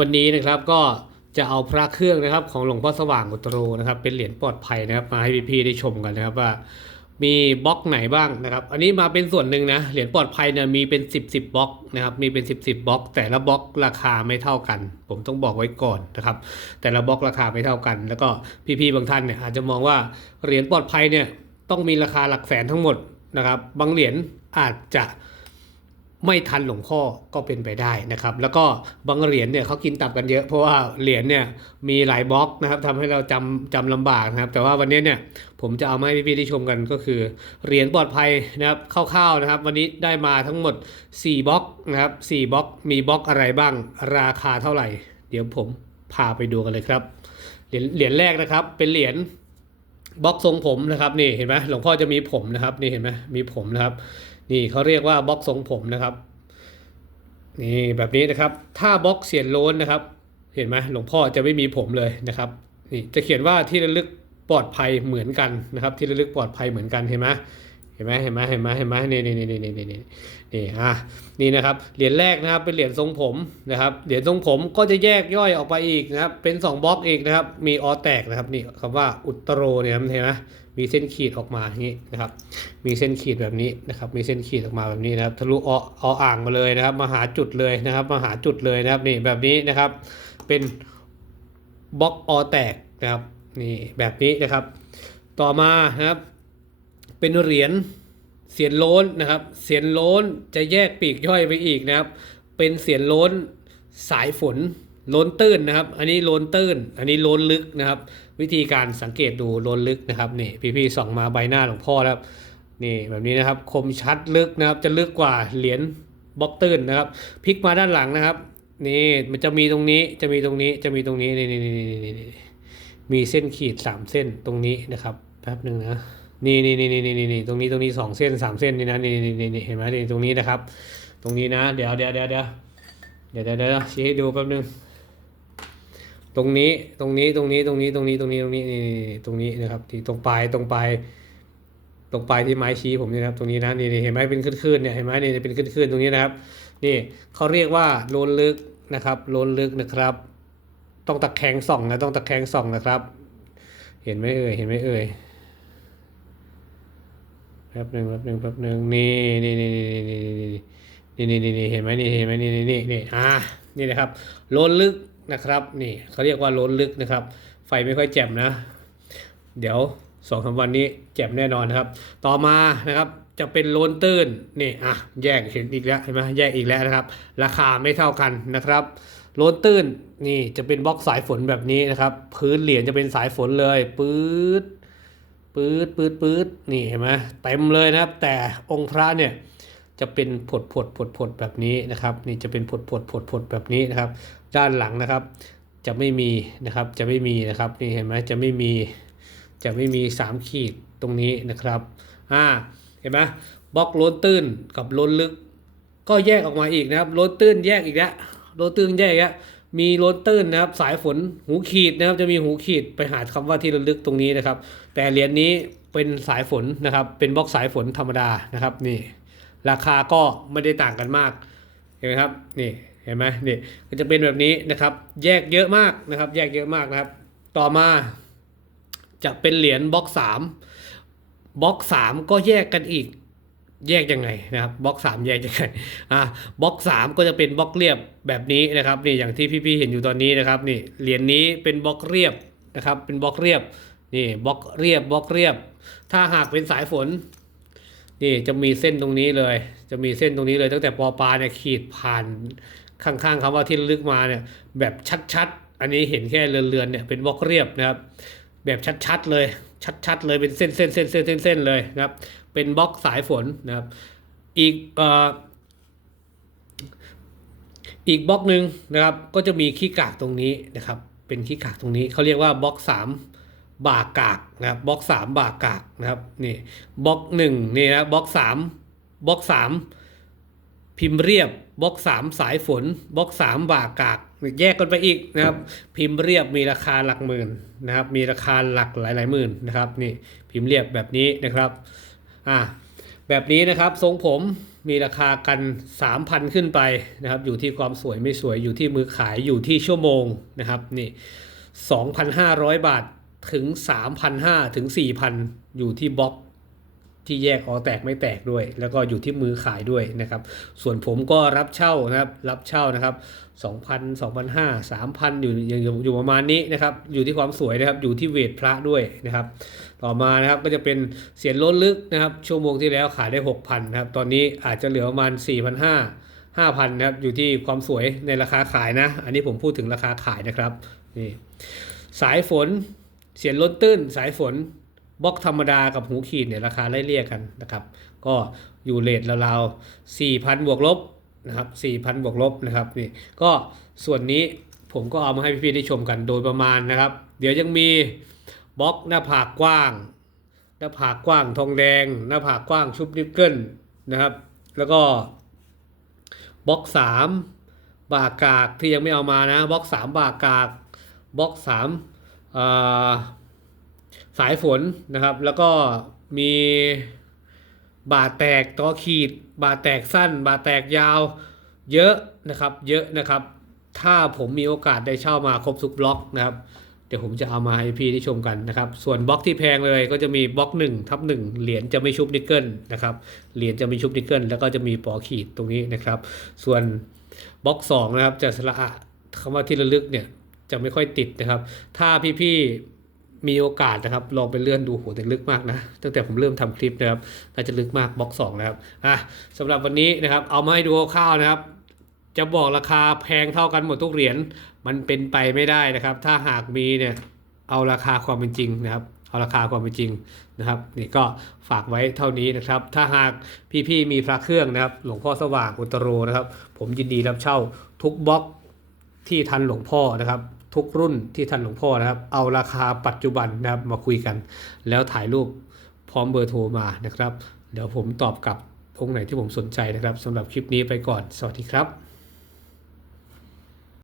วันนี้นะครับก็จะเอาพระเครื่องนะครับของหลวงพ่อสว่างอุตโรนะครับเป็นเหรียญปลอดภัยนะครับมาให้พี่ๆได้ชมกันนะครับว่ามีบล็อกไหนบ้างนะครับ อันนี้มาเป็นส่วนหนึ่งนะ เหรียญปลอดภัยเนี่ยมีเป็น 10 10บล็อกนะครับ มีเป็น 10 10บล็อก แต่ละบล็อกราคาไม่เท่ากัน ผมต้องบอกไว้ก่อนนะครับ แต่ละบล็อกราคาไม่เท่ากัน แล้วก็พี่ๆบางท่านเนี่ยอาจจะมองว่าเหรียญปลอดภัยเนี่ยต้องมีราคาหลักแสนทั้งหมดนะครับ บางเหรียญอาจจะ ไม่ทันหลวงพ่อก็เป็นไปได้นะครับ แล้วก็บางเหรียญเนี่ยเขากินตับกันเยอะเพราะว่าเหรียญเนี่ยมีหลายบล็อกนะครับทำให้เราจำจำลำบากนะครับ แต่ว่าวันนี้เนี่ยผมจะเอามาให้พี่ๆได้ชมกันก็คือเหรียญปลอดภัยนะครับคร่าวๆนะครับ วันนี้ได้มาทั้งหมด 4บล็อกนะครับ4บล็อกมีบล็อกอะไรบ้างราคาเท่าไหร่ เดี๋ยวผมพาไปดูกันเลยครับเหรียญเหรียญแรกนะครับเป็นเหรียญ บล็อกทรงผมนะครับนี่เห็นไหมหลวงพ่อจะมีผมนะครับนี่เห็นไหมมีผมนะครับ นี่เขาเรียกว่าบล็อกทรงผมนะครับนี่แบบนี้นะครับ ถ้าบล็อกเสียนโล้นนะครับ เห็นไหมหลวงพ่อจะไม่มีผมเลยนะครับนี่จะเขียนว่าที่ระลึกปลอดภัยเหมือนกันนะครับ ที่ระลึกปลอดภัยเหมือนกันเห็นไหม เห็นไหมเห็นไหมเห็นไหมเห็นไหมนี่นี่นี่นี่นี่นี่นี่นี่ะนี่นะครับเหรียญแรกนะครับเป็นเหรียญทรงผมนะครับเหรียญทรงผมก็จะแยกย่อยออกไปอีกนะครับ เป็น 2บล็อกอีกนะครับ มีออแตกนะครับนี่คำว่าอุตโรเนี่ยเห็นไหมมีเส้นขีดออกมาอย่างนี้นะครับ มีเส้นขีดแบบนี้นะครับ มีเส้นขีดออกมาแบบนี้นะครับ ทะลุอออ่างมาเลยนะครับ มาหาจุดเลยนะครับ มาหาจุดเลยนะครับนี่แบบนี้นะครับ เป็นบล็อกออแตกนะครับนี่แบบนี้นะครับ ต่อมานะครับ เป็นเหรียญเสียนโล้นนะครับ เสียนโล้นจะแยกปีกย่อยไปอีกนะครับ เป็นเสียนโล้นสายฝนโล้นตื้นนะครับ อันนี้โล้นตื้น อันนี้โล้นลึกนะครับ วิธีการสังเกตดูโล้นลึกนะครับนี่พี่ๆส่องมาใบหน้าหลวงพ่อแล้วนี่แบบนี้นะครับคมชัดลึกนะครับ จะลึกกว่าเหรียญบล็อกตื้นนะครับพลิกมาด้านหลังนะครับนี่มันจะมีตรงนี้จะมีตรงนี้จะมีตรงนี้นี่นี่นี่นี่มีเส้นขีดสามเส้นตรงนี้นะครับแป๊บหนึ่งนะ นี่นี่นี่นี่นี่นี่ตรงนี้ตรงนี้สองเส้นสามเส้นนี่นะนี่นี่นี่นี่เห็นไหมนี่ตรงนี้นะครับ ตรงนี้นะ เดี๋ยวเดี๋ยวเดี๋ยวเดี๋ยวเดี๋ยวเดี๋ยวเดี๋ยวชี้ให้ดูแป๊บนึงตรงนี้ตรงนี้ตรงนี้ตรงนี้ตรงนี้ตรงนี้ตรงนี้นี่ตรงนี้นะครับที่ตรงปลายตรงปลายตรงปลายที่ไม้ชี้ผมนี่นะครับตรงนี้นะนี่นี่เห็นไหมเป็นคลื่นๆเนี่ยเห็นไหมนี่เป็นคลื่นๆตรงนี้นะครับ นี่เขาเรียกว่าโลนลึกนะครับโลนลึกนะครับ ต้องตะแคงส่องนะต้องตะแคงส่องนะครับ เห็นไหมเอ่ยเห็นไหมเอ่ย ป๊บหนึ่งแป๊บหนึ่งแป๊บหนึ่งนี่นี่นี่นี่นี่นี่นี่นี่นี่เห็นไหมนี่เห็นไหมนี่นี่นี่นี่อ่านี่นะครับโลนลึกนะครับ นี่เขาเรียกว่าโลนลึกนะครับ ไฟไม่ค่อยแจ่มนะ เดี๋ยวสองสาวันนี้แจ่มแน่นอนนะครับ ต่อมานะครับจะเป็นโลนตื้นนี่อะแยกเห็นอีกแล้วเห็นไหมแยกอีกแล้วนะครับ ราคาไม่เท่ากันนะครับโลนตื้นนี่จะเป็นบล็อกสายฝนแบบนี้นะครับ พื้นเหรียญจะเป็นสายฝนเลยปื๊ด ปื๊ดปื๊ดปื๊ดนี่เห็นไหมเต็มเลยนะครับ แต่องค์พระเนี่ยจะเป็นผดผดผดผดแบบนี้นะครับ นี่จะเป็นผดผดผดผดแบบนี้นะครับ ด้านหลังนะครับ จะไม่มีนะครับจะไม่มีนะครับนี่เห็นไหมจะไม่มีจะไม่มี 3 ขีดตรงนี้นะครับอ่าเห็นไหมบล็อกล้นตื้นกับล้นลึก ก็แยกออกมาอีกนะครับล้นตื้นแยกอีกแล้วล้นตื้นแยกอีกแล้ว มีโล้นตื้นนะครับ สายฝนหูขีดนะครับ จะมีหูขีดไปหาคำว่าที่ระลึกตรงนี้นะครับ แต่เหรียญนี้เป็นสายฝนนะครับ เป็นบล็อกสายฝนธรรมดานะครับ นี่ ราคาก็ไม่ได้ต่างกันมาก เห็นไหมครับ นี่ เห็นไหมนี่ก็จะเป็นแบบนี้นะครับ แยกเยอะมากนะครับ แยกเยอะมากนะครับ ต่อมาจะเป็นเหรียญบล็อกสามบล็อกสามก็แยกกันอีก แยกยังไงนะครับบล็อกสามแยกยังไงอะบล็อกสามก็จะเป็นบล็อกเรียบแบบนี้นะครับนี่อย่างที่พี่ๆเห็นอยู่ตอนนี้นะครับนี่เหรียญนี้เป็นบล็อกเรียบนะครับเป็นบล็อกเรียบนี่บล็อกเรียบบล็อกเรียบ ถ้าหากเป็นสายฝนนี่จะมีเส้นตรงนี้เลย จะมีเส้นตรงนี้เลยตั้งแต่ปอปลาเนี่ยขีดผ่านข้างๆคำว่าที่ลึกมาเนี่ยแบบชัดๆ อันนี้เห็นแค่เรือนๆเนี่ยเป็นบล็อกเรียบนะครับแบบชัดๆเลย ชัดๆเลยเป็นเส้นเส้นเส้นเส้นเส้นเส้นเลยนะครับ เป็นบล็อกสายฝนนะครับ อีกอีกบล็อกหนึ่งนะครับ ก็จะมีขี้กากตรงนี้นะครับ เป็นขี้กากตรงนี้เขาเรียกว่าบล็อกสามบากากนะครับบล็อกสามบากากนะครับนี่บล็อกหนึ่งนี่นะบล็อกสามบล็อกสามพิมพ์เรียบ บล็อกสามสายฝนบล็อกสามบากากแยกกันไปอีกนะครับ พิมพ์เรียบมีราคาหลักหมื่นนะครับ มีราคาหลักหลายหลายหมื่นนะครับนี่พิมพ์เรียบแบบนี้นะครับอ่าแบบนี้นะครับทรงผมมีราคากัน 3,000 ขึ้นไปนะครับ อยู่ที่ความสวยไม่สวยอยู่ที่มือขายอยู่ที่ชั่วโมงนะครับนี่2,500 บาทถึง 3,500 ถึง 4,000 อยู่ที่บล็อก ที่แยกออแตกไม่แตกด้วย แล้วก็อยู่ที่มือขายด้วยนะครับ ส่วนผมก็รับเช่านะครับ รับเช่านะครับ2,000 2,500 3,000 อยู่อยู่อยู่อยู่ประมาณนี้นะครับ อยู่ที่ความสวยนะครับ อยู่ที่เวทพระด้วยนะครับ ต่อมานะครับก็จะเป็นเสียนล้นลึกนะครับ ชั่วโมงที่แล้วขายได้ 6,000นะครับ ตอนนี้อาจจะเหลือประมาณ 4,500 5,000นะครับอยู่ที่ความสวยในราคาขายนะ อันนี้ผมพูดถึงราคาขายนะครับนี่สายฝนเสียนล้นตื้น สายฝน บล็อกธรรมดากับหูขีดเนี่ยราคาไล่เลี่ยกันนะครับ ก็อยู่เลทราวๆ4,000 บวกลบนะครับ4,000 บวกลบนะครับนี่ก็ส่วนนี้ผมก็เอามาให้พี่ๆได้ชมกันโดยประมาณนะครับ เดี๋ยวยังมีบล็อกหน้าผากกว้าง หน้าผากกว้างทองแดง หน้าผากกว้างชุบนิกเกิลนะครับ แล้วก็บล็อกสามบากากที่ยังไม่เอามานะบล็อกสามบากากบล็อกสามอ่อ สายฝนนะครับ แล้วก็มีบาดแตกตอขีด บาดแตกสั้น บาดแตกยาว เยอะนะครับ เยอะนะครับ ถ้าผมมีโอกาสได้เช่ามาครบทุกบล็อกนะครับ เดี๋ยวผมจะเอามาให้พี่ได้ชมกันนะครับ ส่วนบล็อกที่แพงเลยก็จะมีบล็อก1ทับ1เหรียญจะไม่ชุบนิกเกิลนะครับ เหรียญจะไม่ชุบนิกเกิลแล้วก็จะมีปอขีดตรงนี้นะครับ ส่วนบล็อก2นะครับจะสละคำว่าที่ระลึกเนี่ยจะไม่ค่อยติดนะครับ ถ้าพี่ๆ มีโอกาสนะครับ ลองไปเลื่อนดูโหแต่ลึกมากนะ ตั้งแต่ผมเริ่มทำคลิปนะครับ น่าจะลึกมากบล็อกสองนะครับ อะสำหรับวันนี้นะครับ เอามาให้ดูคร่าวๆนะครับ จะบอกราคาแพงเท่ากันหมดทุกเหรียญ มันเป็นไปไม่ได้นะครับ ถ้าหากมีเนี่ย เอาราคาความเป็นจริงนะครับเอาราคาความเป็นจริงนะครับ นี่ก็ฝากไว้เท่านี้นะครับ ถ้าหากพี่ๆมีพระเครื่องนะครับ หลวงพ่อสว่างอุตโรนะครับ ผมยินดีรับเช่าทุกบล็อกที่ทันหลวงพ่อนะครับ ทุกรุ่นที่ทันหลวงพ่อนะครับ เอาราคาปัจจุบันนะครับมาคุยกัน แล้วถ่ายรูปพร้อมเบอร์โทรมานะครับ เดี๋ยวผมตอบกลับองค์ไหนที่ผมสนใจนะครับสำหรับคลิปนี้ไปก่อน สวัสดีครับ